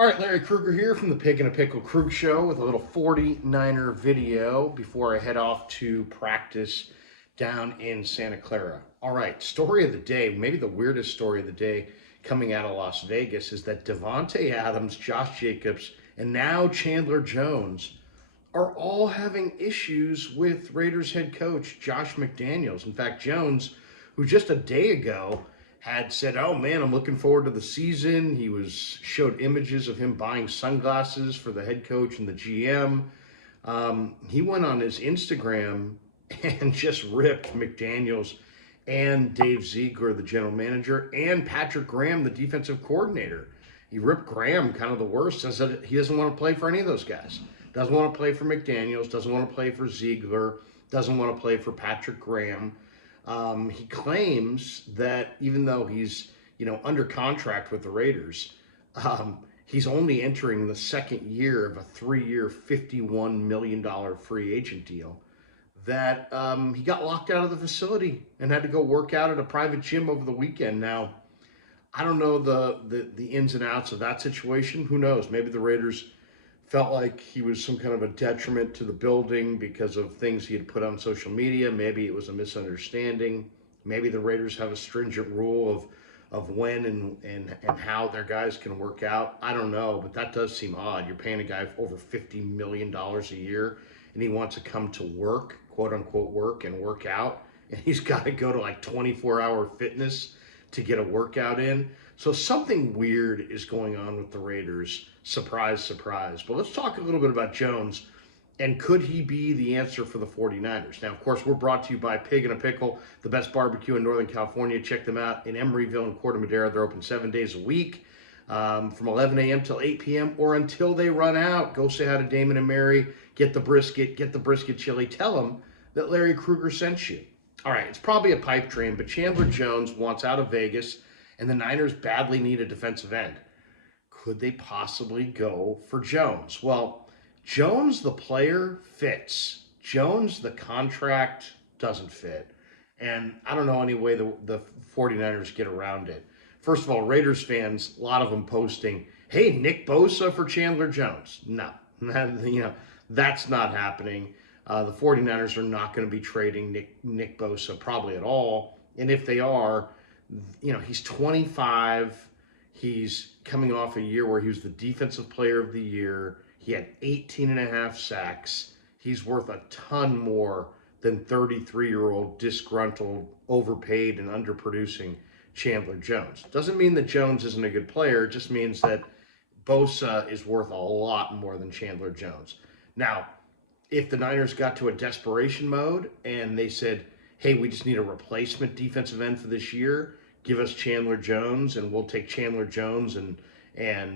All right, Larry Krueger here from the Pig and a Pickle Krug Show with a little 49er video before I head off to practice down in Santa Clara. All right, story of the day, maybe the weirdest story of the day coming out of Las Vegas is that Devontae Adams, Josh Jacobs, and now Chandler Jones are all having issues with Raiders head coach Josh McDaniels. In fact, Jones, who just a day ago had said, "Oh man, I'm looking forward to the season." He showed images of him buying sunglasses for the head coach and the GM. He went on his Instagram and just ripped McDaniels and Dave Ziegler, the general manager, and Patrick Graham, the defensive coordinator. He ripped Graham kind of the worst, says that he doesn't want to play for any of those guys. Doesn't want to play for McDaniels, doesn't want to play for Ziegler, doesn't want to play for Patrick Graham. He claims that even though he's under contract with the Raiders, he's only entering the second year of a 3-year, $51 million free agent deal. That he got locked out of the facility and had to go work out at a private gym over the weekend. Now, I don't know the ins and outs of that situation. Who knows? Maybe the Raiders felt like he was some kind of a detriment to the building because of things he had put on social media. Maybe it was a misunderstanding. Maybe the Raiders have a stringent rule of when and how their guys can work out. I don't know, but that does seem odd. You're paying a guy over $50 million a year, and he wants to come to work, quote unquote work, and work out, and he's got to go to like 24-hour fitness to get a workout in. So something weird is going on with the Raiders. Surprise, surprise. But let's talk a little bit about Jones, and could he be the answer for the 49ers? Now, of course, we're brought to you by Pig and a Pickle, the best barbecue in Northern California. Check them out in Emeryville and Corte Madera. They're open 7 days a week, from 11 a.m. till 8 p.m. or until they run out. Go say hi to Damon and Mary. Get the brisket chili. Tell them that Larry Krueger sent you. All right, it's probably a pipe dream, but Chandler Jones wants out of Vegas, and the Niners badly need a defensive end. Could they possibly go for Jones? Well, Jones, the player, fits. Jones, the contract, doesn't fit. And I don't know any way the 49ers get around it. First of all, Raiders fans, a lot of them posting, "Hey, Nick Bosa for Chandler Jones." No, that's not happening. The 49ers are not going to be trading Nick Bosa probably at all. And if they are, he's 25. He's coming off a year where he was the defensive player of the year. He had 18 and a half sacks. He's worth a ton more than 33-year-old disgruntled, overpaid, and underproducing Chandler Jones. Doesn't mean that Jones isn't a good player. It just means that Bosa is worth a lot more than Chandler Jones. Now, if the Niners got to a desperation mode and they said, "Hey, we just need a replacement defensive end for this year. Give us Chandler Jones, and we'll take Chandler Jones and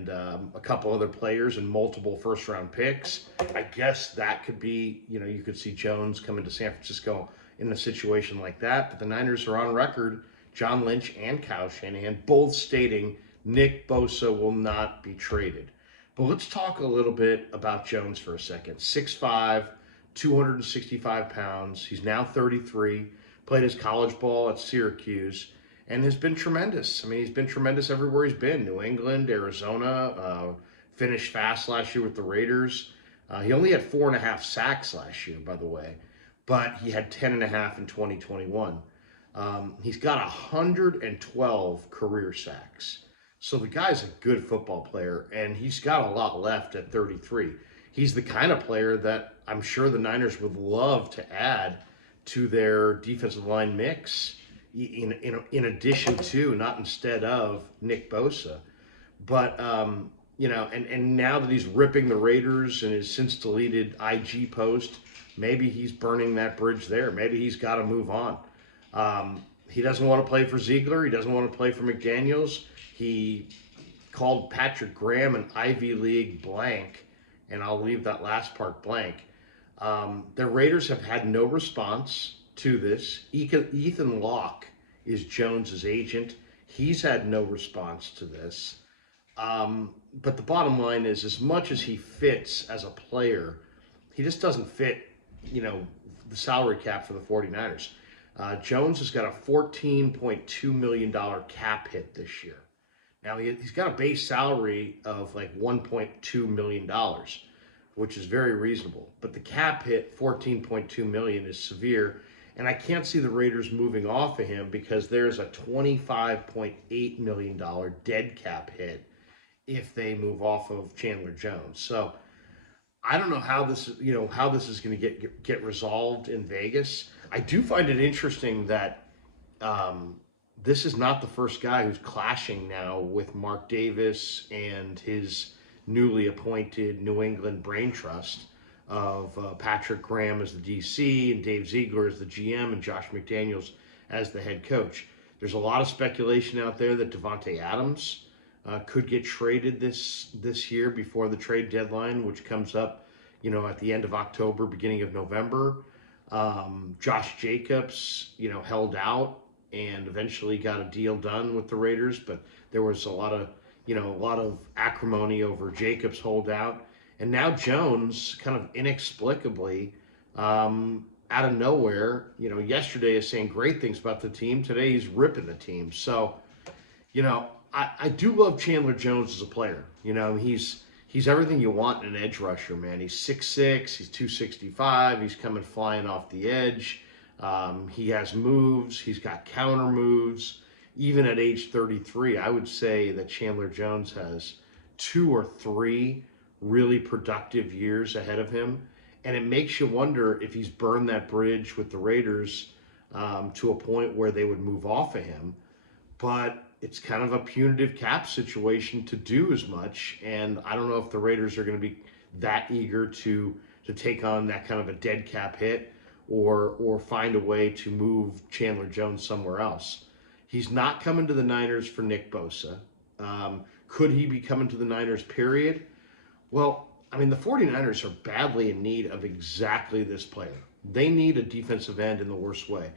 a couple other players and multiple first-round picks." I guess that could be, you could see Jones coming to San Francisco in a situation like that. But the Niners are on record, John Lynch and Kyle Shanahan, both stating Nick Bosa will not be traded. But let's talk a little bit about Jones for a second. 6'5", 265 pounds. He's now 33, played his college ball at Syracuse, and has been tremendous. I mean, he's been tremendous everywhere he's been. New England, Arizona, finished fast last year with the Raiders. He only had 4.5 sacks last year, by the way, but he had 10.5 in 2021. He's got 112 career sacks. So the guy's a good football player, and he's got a lot left at 33. He's the kind of player that I'm sure the Niners would love to add to their defensive line mix, in addition to, not instead of, Nick Bosa. But, and now that he's ripping the Raiders in his since deleted IG post, maybe he's burning that bridge there. Maybe he's got to move on. He doesn't want to play for Ziegler. He doesn't want to play for McDaniels. He called Patrick Graham an Ivy League blank, and I'll leave that last part blank. The Raiders have had no response to this. Ethan Locke is Jones's agent. He's had no response to this. But the bottom line is, as much as he fits as a player, he just doesn't fit, the salary cap for the 49ers. Jones has got a $14.2 million cap hit this year. Now he's got a base salary of like $1.2 million, which is very reasonable. But the cap hit, 14.2 million, is severe. And I can't see the Raiders moving off of him because there's a $25.8 million dead cap hit if they move off of Chandler Jones. So I don't know how this is going to get resolved in Vegas. I do find it interesting that um, this is not the first guy who's clashing now with Mark Davis and his newly appointed New England Brain Trust of Patrick Graham as the DC and Dave Ziegler as the GM and Josh McDaniels as the head coach. There's a lot of speculation out there that Devontae Adams could get traded this year before the trade deadline, which comes up, at the end of October, beginning of November. Josh Jacobs, held out and eventually got a deal done with the Raiders, but there was a lot of acrimony over Jacobs' holdout. And now Jones, kind of inexplicably, out of nowhere, yesterday is saying great things about the team. Today he's ripping the team. So, I do love Chandler Jones as a player. He's everything you want in an edge rusher, man. He's 6'6", he's 265, he's coming flying off the edge. He has moves, he's got counter moves. Even at age 33, I would say that Chandler Jones has 2 or 3 really productive years ahead of him. And it makes you wonder if he's burned that bridge with the Raiders to a point where they would move off of him. But it's kind of a punitive cap situation to do as much. And I don't know if the Raiders are going to be that eager to take on that kind of a dead cap hit or find a way to move Chandler Jones somewhere else. He's not coming to the Niners for Nick Bosa. Could he be coming to the Niners, period? Well, I mean, the 49ers are badly in need of exactly this player. They need a defensive end in the worst way.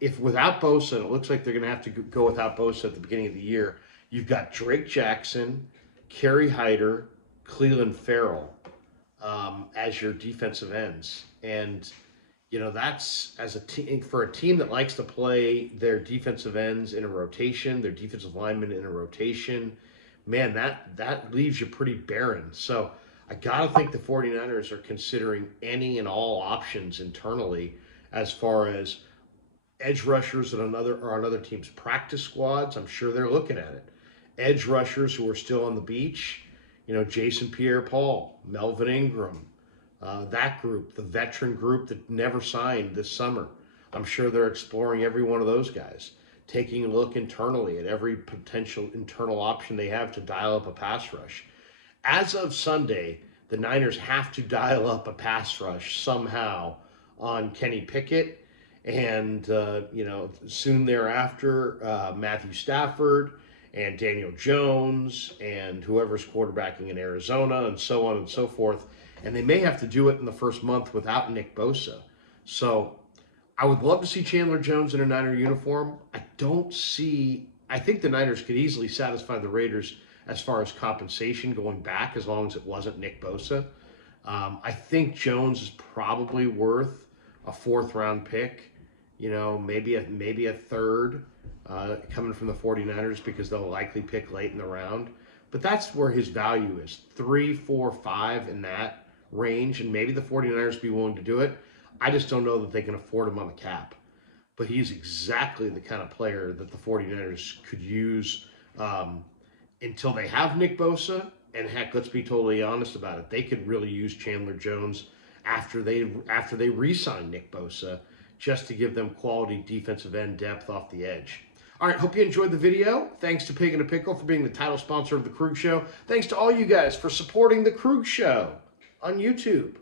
If without Bosa, and it looks like they're going to have to go without Bosa at the beginning of the year, you've got Drake Jackson, Kerry Hyder, Cleveland Farrell as your defensive ends. And, that's as a team, for a team that likes to play their defensive ends in a rotation, their defensive linemen in a rotation, man, that leaves you pretty barren. So I got to think the 49ers are considering any and all options internally as far as edge rushers on another team's practice squads. I'm sure they're looking at it. Edge rushers who are still on the beach, Jason Pierre-Paul, Melvin Ingram, that group, the veteran group that never signed this summer. I'm sure they're exploring every one of those guys, taking a look internally at every potential internal option they have to dial up a pass rush. As of Sunday, the Niners have to dial up a pass rush somehow on Kenny Pickett. And, soon thereafter, Matthew Stafford and Daniel Jones and whoever's quarterbacking in Arizona and so on and so forth. And they may have to do it in the first month without Nick Bosa. So I would love to see Chandler Jones in a Niner uniform. I think the Niners could easily satisfy the Raiders as far as compensation going back, as long as it wasn't Nick Bosa. I think Jones is probably worth a 4th-round pick. Maybe a third coming from the 49ers because they'll likely pick late in the round. But that's where his value is, 3, 4, 5 in that range. And maybe the 49ers be willing to do it. I just don't know that they can afford him on the cap. But he's exactly the kind of player that the 49ers could use until they have Nick Bosa. And heck, let's be totally honest about it. They could really use Chandler Jones after they re-sign Nick Bosa, just to give them quality defensive end depth off the edge. All right, hope you enjoyed the video. Thanks to Pig and a Pickle for being the title sponsor of The Krug Show. Thanks to all you guys for supporting The Krug Show on YouTube.